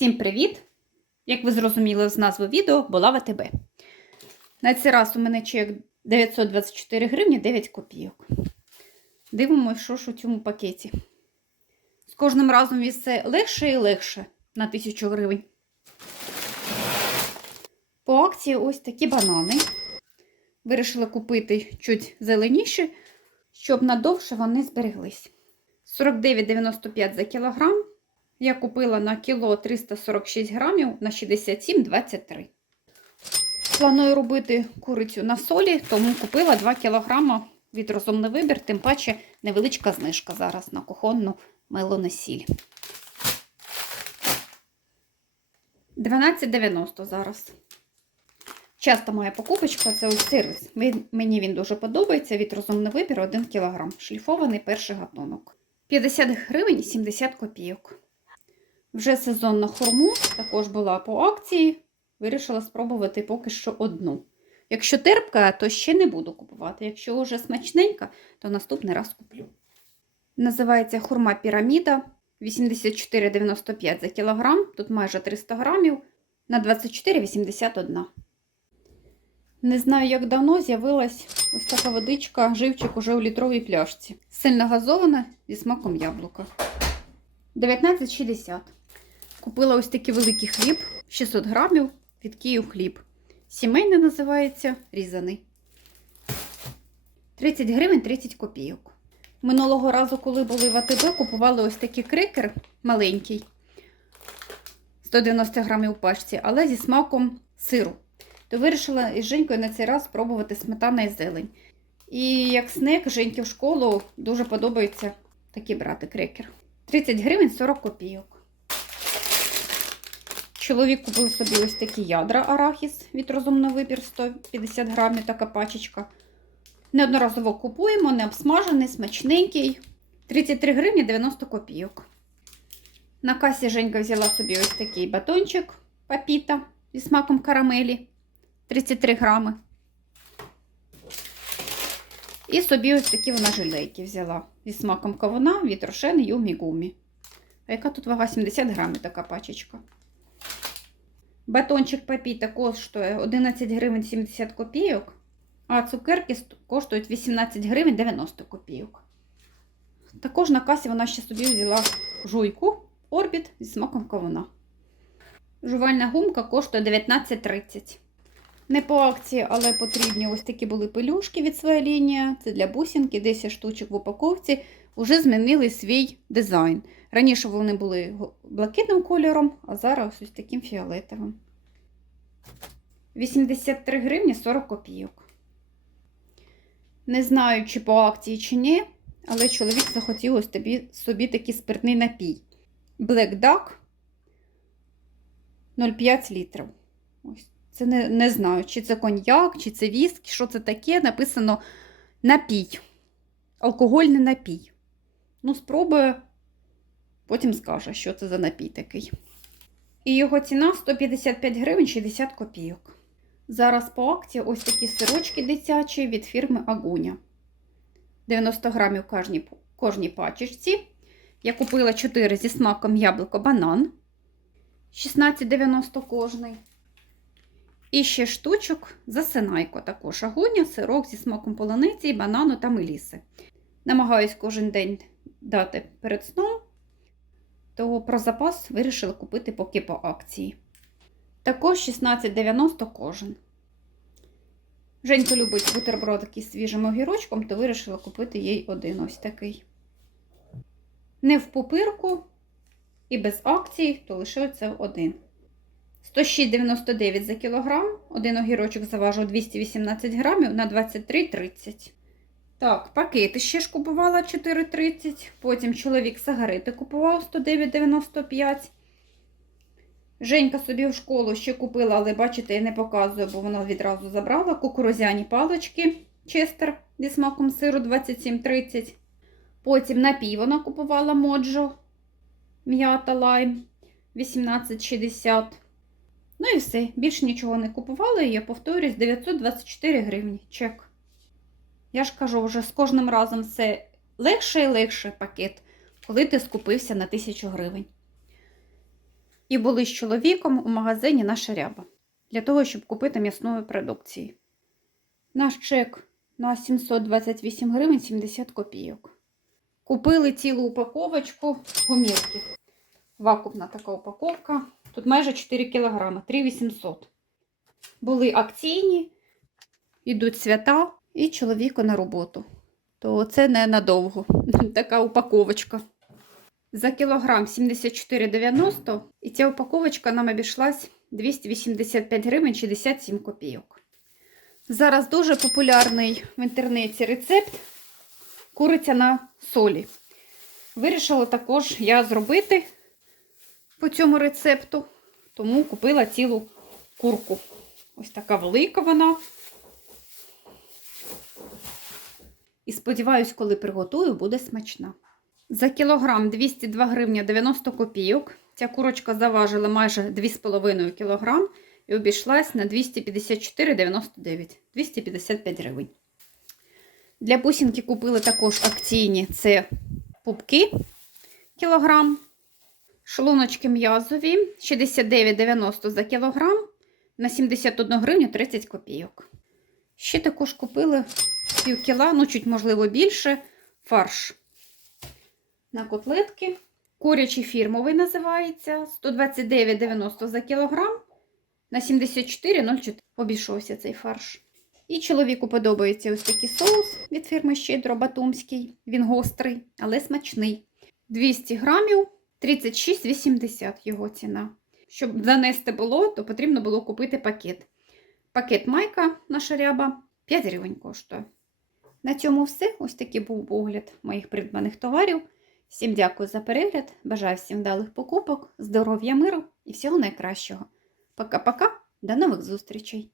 Всім привіт! Як ви зрозуміли з назви відео, була ВТБ. На цей раз у мене чек 924 гривні 9 копійок. Дивимося, що ж у цьому пакеті. З кожним разом він все легше і легше на 1000 гривень. По акції ось такі банани. Вирішила купити чуть зеленіші, щоб надовше вони збереглись. 49,95 за кілограм. Я купила на кіло 346 грамів на 67,23. Планую робити курицю на солі, тому купила 2 кілограма від розумний вибір, тим паче невеличка знижка зараз на кухонну милу сіль. 12,90 зараз. Часто моя покупочка це ось. Він- Мені він дуже подобається. Від розумний вибір 1 кг. Шліфований перший гатунок. 50 гривень 70 копійок. Вже сезонна хурму також була по акції. Вирішила спробувати поки що одну. Якщо терпка, то ще не буду купувати. Якщо вже смачненька, то наступний раз куплю. Називається хурма піраміда 84,95 за кілограм. Тут майже 300 грамів на 24,81. Не знаю, як давно з'явилась ось така водичка, живчик уже у літровій пляшці. Сильно газована зі смаком яблука. 19,60. Купила ось такий великий хліб, 600 грамів від Київ хліб. Сімейний називається різаний. 30 гривень 30 копійок. Минулого разу, коли були в АТБ, купували ось такий крекер маленький. 190 грамів у пачці, але зі смаком сиру. То вирішила із Женькою на цей раз спробувати сметана і зелень. І як снек Женьки в школу дуже подобається такий брати крекер. 30 гривень 40 копійок. Чоловік купив собі ось такі ядра арахіс від розумний вибір 150 грамів, така пачечка. Неодноразово купуємо, не обсмажений, смачненький. 33 гривні 90 копійок. На касі Женька взяла собі ось такий батончик папіта зі смаком карамелі. 33 грами. І собі ось такі вона жилейки взяла зі смаком кавуна від рошен Юмі Гумі. А яка тут вага 70 грамів така пачечка? Батончик папіта коштує 11 гривень 70 копійок, а цукерки коштують 18 гривень 90 копійок. Також на касі вона ще собі взяла жуйку орбіт зі смаком кавуна. Жувальна гумка коштує 19,30. Не по акції, але потрібні ось такі були пелюшки від своєї лінії. Це для бусинки, 10 штучок в упаковці. Уже змінили свій дизайн. Раніше вони були блакитним кольором, а зараз ось таким фіолетовим. 83 гривні 40 копійок. Не знаю, чи по акції, чи ні, але чоловік захотів ось тобі, собі такий спиртний напій. Black Duck 0,5 літрів. Ось. Це не, не знаю, чи це коньяк, чи це віск, що це таке. Написано напій. Алкогольний напій. Ну, спробую, потім скаже, що це за напій такий. І його ціна 155 гривень 60 копійок. Зараз по акції ось такі сирочки дитячі від фірми Агуня. 90 грамів кожній, кожній пачечці. Я купила 4 зі смаком яблуко-банан. 16,90 кожний. І ще штучок засинайко також агоня, сирок зі смаком полуниці, банану та меліси. Намагаюсь кожен день дати перед сном, то про запас вирішила купити поки по акції. Також 16,90 кожен. Женька любить бутербродики з свіжим огірочком, то вирішила купити їй один ось такий. Не в пупирку і без акцій, то лише це один. 106,99 за кілограм. Один огірочок заважив 218 грамів на 23,30. Так, пакети ще ж купувала 4,30. Потім чоловік сигарети купував 109,95. Женька собі в школу ще купила, але бачите, я не показую, бо вона відразу забрала. Кукурузяні палички Честер зі смаком сиру 27,30. Потім напій вона купувала моджо. М'ята лайм 18,60. Ну і все. Більше нічого не купувала, і я повторюсь, 924 гривні. Чек. Я ж кажу, вже з кожним разом все легше і легше пакет, коли ти скупився на 1000 гривень. і були з чоловіком у магазині наша ряба для того, щоб купити м'ясної продукції. Наш чек на 728 гривень 70 копійок. Купили цілу упаковочку гумілки. Вакуумна така упаковка. Тут майже 4 кг, 3800. Були акційні, йдуть свята і чоловіку на роботу. То це не надовго. Така упаковочка. За кілограм 74,90 і ця упаковочка нам обійшлась 285 гривень 67 копійок. Зараз дуже популярний в інтернеті рецепт куриця на солі. Вирішила також я зробити по цьому рецепту, тому купила цілу курку. Ось така велика вона. І сподіваюсь, коли приготую, буде смачна. За кілограм 202 гривня 90 копійок. Ця курочка заважила майже 2,5 кг і обійшлась на 254,99 255 гривень. Для бусинки купили також акційні це пупки кілограм, шлуночки м'язові 69,90 за кілограм на 71 гривню 30 копійок. Ще також купили пів кіла, ну чуть можливо більше, фарш на котлетки. Курячий фірмовий називається 129,90 за кілограм на 74,04 обійшовся цей фарш. І чоловіку подобається ось такий соус від фірми Щедро Батумський. Він гострий, але смачний. 200 грамів 36,80 його ціна. Щоб занести було, то потрібно було купити пакет. Пакет майка наша ряба 5 гривень коштує. На цьому все. Ось такий був огляд моїх придбаних товарів. Всім дякую за перегляд. Бажаю всім вдалих покупок, здоров'я, миру і всього найкращого. Пока-пока, до нових зустрічей!